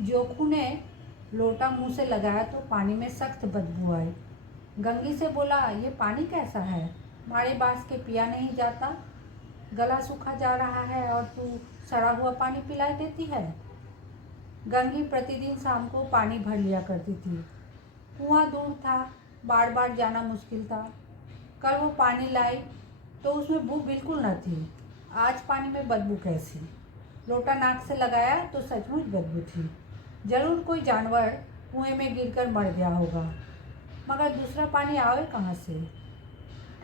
जोखू ने लोटा मुंह से लगाया तो पानी में सख्त बदबू आई। गंगी से बोला, ये पानी कैसा है? मारे बास के पिया नहीं जाता। गला सूखा जा रहा है और तू सड़ा हुआ पानी पिला देती है। गंगी प्रतिदिन शाम को पानी भर लिया करती थी। कुआं दूर था, बार बार जाना मुश्किल था। कल वो पानी लाई तो उसमें बू बिल्कुल न थी। आज पानी में बदबू कैसी? लोटा नाक से लगाया तो सचमुच बदबू थी। जरूर कोई जानवर कुएं में गिरकर मर गया होगा, मगर दूसरा पानी आवे कहाँ से?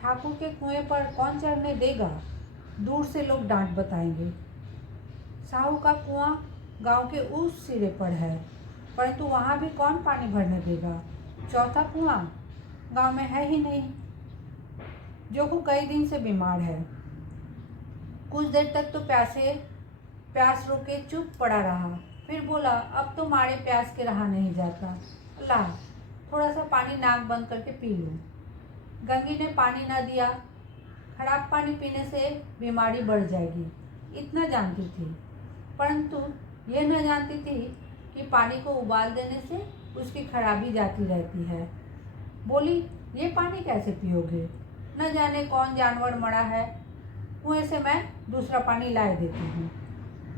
ठाकुर के कुएं पर कौन चढ़ने देगा? दूर से लोग डांट बताएंगे। साहू का कुआं गांव के उस सिरे पर है, परंतु वहां भी कौन पानी भरने देगा? चौथा कुआं गांव में है ही नहीं। जोखू कई दिन से बीमार है। कुछ देर तक तो प्यास रोके चुप पड़ा रहा, फिर बोला, अब तो मारे प्यास के रहा नहीं जाता। अल्लाह, थोड़ा सा पानी नाक बंद करके पी लूं। गंगी ने पानी न दिया। खराब पानी पीने से बीमारी बढ़ जाएगी, इतना जानती थी, परंतु यह न जानती थी कि पानी को उबाल देने से उसकी खराबी जाती रहती है। बोली, ये पानी कैसे पियोगे? न जाने कौन जानवर मरा है, कुएं से मैं दूसरा पानी लाए देती हूँ।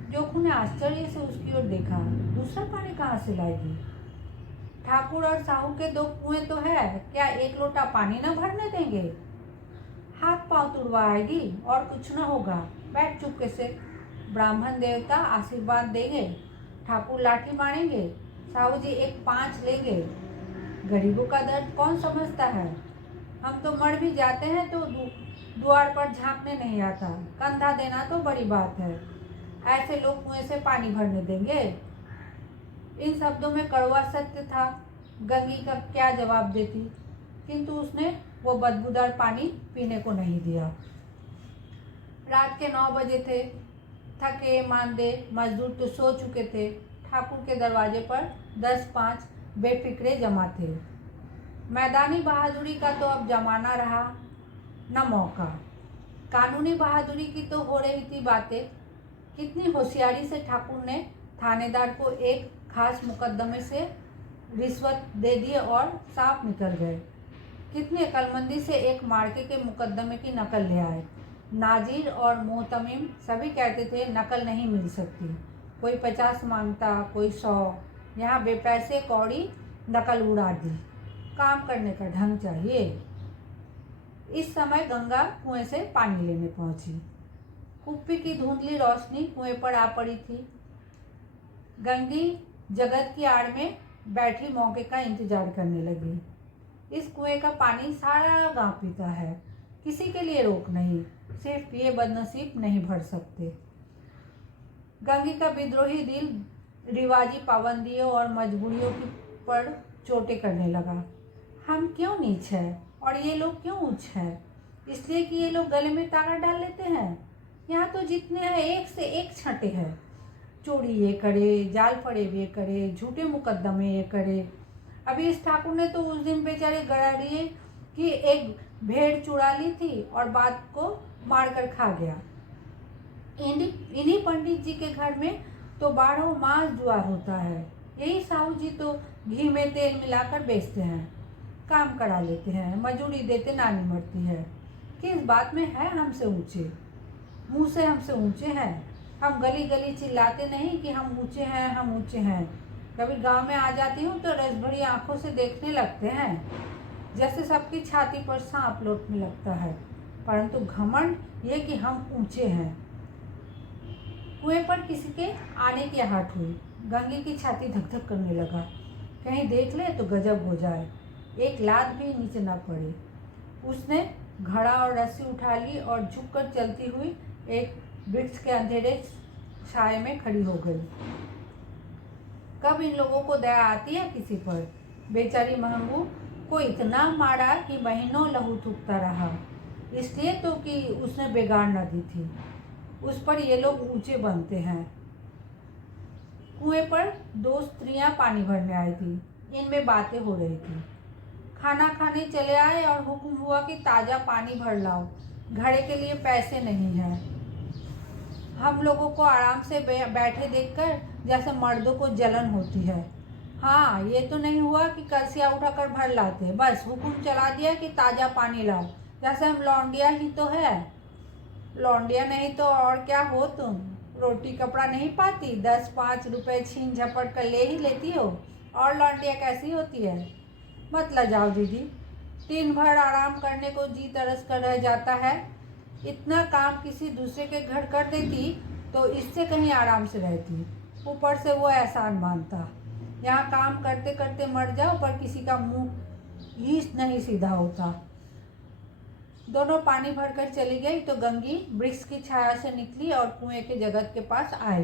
जोखू ने आश्चर्य से उसकी ओर देखा। दूसरा पानी कहाँ से लाएगी? ठाकुर और साहू के दो कुएं तो है, क्या एक लोटा पानी न भरने देंगे? हाथ पांव तुड़वाएगी और कुछ न होगा। बैठ चुपके से। ब्राह्मण देवता आशीर्वाद देंगे, ठाकुर लाठी मारेंगे, साहू जी एक 5 लेंगे। गरीबों का दर्द कौन समझता है? हम तो मर भी जाते हैं तो द्वार पर झांकने नहीं आता। कंधा देना तो बड़ी बात है, ऐसे लोग कुएं से पानी भरने देंगे? इन शब्दों में कड़वा सत्य था। गंगी का क्या जवाब देती, किंतु उसने वो बदबूदार पानी पीने को नहीं दिया। रात के 9 बजे थे। थके मांदे मजदूर तो सो चुके थे। ठाकुर के दरवाजे पर 10-5 बेफिक्रे जमा थे। मैदानी बहादुरी का तो अब जमाना रहा न मौका। कानूनी बहादुरी की तो हो रही थी बातें। कितनी होशियारी से ठाकुर ने थानेदार को एक खास मुकदमे से रिश्वत दे दी और साफ निकल गए। कितनी अक्लमंदी से एक मार्के के मुकदमे की नकल ले आए। नाजिर और मोहतमिम सभी कहते थे नकल नहीं मिल सकती। कोई 50 मांगता, कोई 100। यहाँ बेपैसे कौड़ी नकल उड़ा दी। काम करने का ढंग चाहिए। इस समय गंगा कुएं से पानी लेने पहुंची। कुप्पी की धुंधली रोशनी कुएं पर आ पड़ी थी। गंगी जगत की आड़ में बैठी मौके का इंतजार करने लगी। इस कुएं का पानी सारा गांव पीता है, किसी के लिए रोक नहीं, सिर्फ ये बदनसीब नहीं भर सकते। गंगी का विद्रोही दिल रिवाजी पाबंदियों और मजबूरियों की पर चोटें करने लगा। हम क्यों नीच है और ये लोग क्यों ऊंच है? इसलिए कि ये लोग गले में ताला डाल लेते हैं। यहाँ तो जितने हैं एक से एक छंटे हैं। चोरी ये करे, जाल फड़े ये करे, झूठे मुकदमे ये करे। अभी इस ठाकुर ने तो उस दिन बेचारे गरारिए की एक भेड़ चुरा ली थी और बात को मार कर खा गया। इन्हीं पंडित जी के घर में तो 12 मास जुआर होता है। यही साहू जी तो घी में तेल मिलाकर बेचते हैं, काम करा लेते हैं, मजूरी देते नानी मरती है। किस बात में है हमसे ऊंचे? मुंह से हमसे ऊंचे हैं। हम गली गली चिल्लाते नहीं कि हम ऊंचे हैं, हम ऊंचे हैं। कभी गांव में आ जाती हूँ तो रस भरी आंखों से देखने लगते हैं, जैसे सबकी छाती पर सांप लौटने लगता है। परंतु घमंड ये कि हम ऊंचे हैं। कुएं पर किसी के आने की आहट हुई। गंगी की छाती धक धक करने लगा। कहीं देख ले तो गजब हो जाए, एक लात भी नीचे ना पड़े। उसने घड़ा और रस्सी उठा ली और झुककर चलती हुई एक वृक्ष के अंधेरे छाए में खड़ी हो गई। कब इन लोगों को दया आती है किसी पर? बेचारी महंगू को इतना मारा कि महीनों लहू थूकता रहा, इसलिए तो कि उसने बेगार न दी थी। उस पर ये लोग ऊंचे बनते हैं। कुएं पर 2 स्त्रियां पानी भरने आई थी। इनमें बातें हो रही थी। खाना खाने चले आए और हुक्म हुआ कि ताज़ा पानी भर लाओ, घड़े के लिए पैसे नहीं हैं। हम लोगों को आराम से बैठे देखकर जैसे मर्दों को जलन होती है। हाँ, ये तो नहीं हुआ कि कलसिया उठाकर भर लाते, बस हुक्म चला दिया कि ताज़ा पानी लाओ, जैसे हम लौंडिया ही तो है। लौंडिया नहीं तो और क्या हो तुम? रोटी कपड़ा नहीं पाती, 10-5 रुपए छीन झपट कर ले ही लेती हो। और लौंडिया कैसी होती है? मत लजाओ दीदी, दिन भर आराम करने को जी तरस कर रह जाता है। इतना काम किसी दूसरे के घर कर देती तो इससे कहीं आराम से रहती। ऊपर से वो एहसान मानता। यहाँ काम करते करते मर जाओ पर किसी का मुंह ही नहीं सीधा होता। दोनों पानी भरकर चली गई तो गंगी वृक्ष की छाया से निकली और कुएं के जगत के पास आए।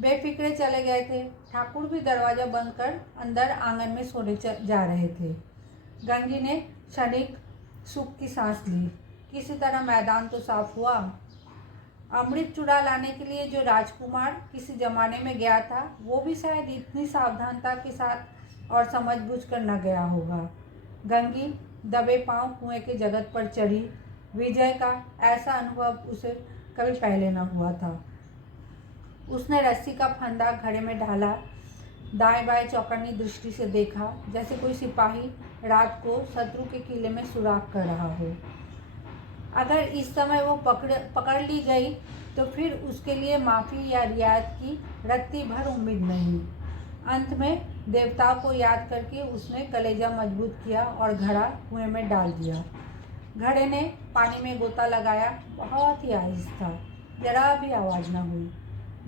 बेफिक्रे चले गए थे। ठाकुर भी दरवाजा बंद कर अंदर आंगन में सोने जा रहे थे। गंगी ने क्षणिक सुख की सांस ली। किसी तरह मैदान तो साफ हुआ। अमृत चुरा लाने के लिए जो राजकुमार किसी जमाने में गया था, वो भी शायद इतनी सावधानता के साथ और समझबूझ कर न गया होगा। गंगी दबे पांव कुएं के जगत पर चढ़ी। विजय का ऐसा अनुभव उसे कभी पहले न हुआ था। उसने रस्सी का फंदा घड़े में डाला, दाएं बाएं चौकन्नी दृष्टि से देखा, जैसे कोई सिपाही रात को शत्रु के किले में सुराग कर रहा हो। अगर इस समय वो पकड़ ली गई तो फिर उसके लिए माफ़ी या रियायत की रत्ती भर उम्मीद नहीं। अंत में देवताओं को याद करके उसने कलेजा मजबूत किया और घड़ा कुएं में डाल दिया। घड़े ने पानी में गोता लगाया, बहुत ही आहिस्ता, जरा भी आवाज़ न हुई।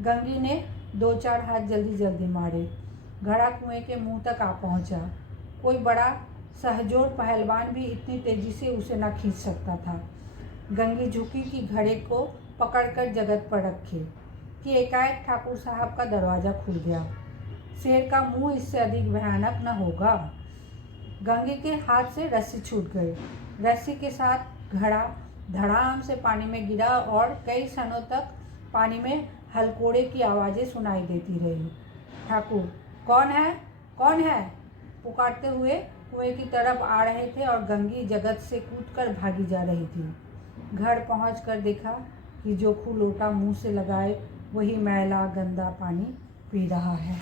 गंगी ने 2-4 हाथ जल्दी जल्दी मारे। घड़ा कुएं के मुंह तक आ पहुंचा। कोई बड़ा सहजोर पहलवान भी इतनी तेजी से उसे न खींच सकता था। गंगी झुकी कि घड़े को पकड़कर जगत पर रखे कि एकाएक ठाकुर साहब का दरवाज़ा खुल गया। शेर का मुंह इससे अधिक भयानक न होगा। गंगी के हाथ से रस्सी छूट गई। रस्सी के साथ घड़ा धड़ाम से पानी में गिरा और कई क्षणों तक पानी में हलकोड़े की आवाज़ें सुनाई देती रही। ठाकुर, कौन है, कौन है? पुकारते हुए कुएं की तरफ आ रहे थे और गंगी जगत से कूदकर भागी जा रही थी। घर पहुंचकर देखा कि जोखू लोटा मुंह से लगाए वही मैला गंदा पानी पी रहा है।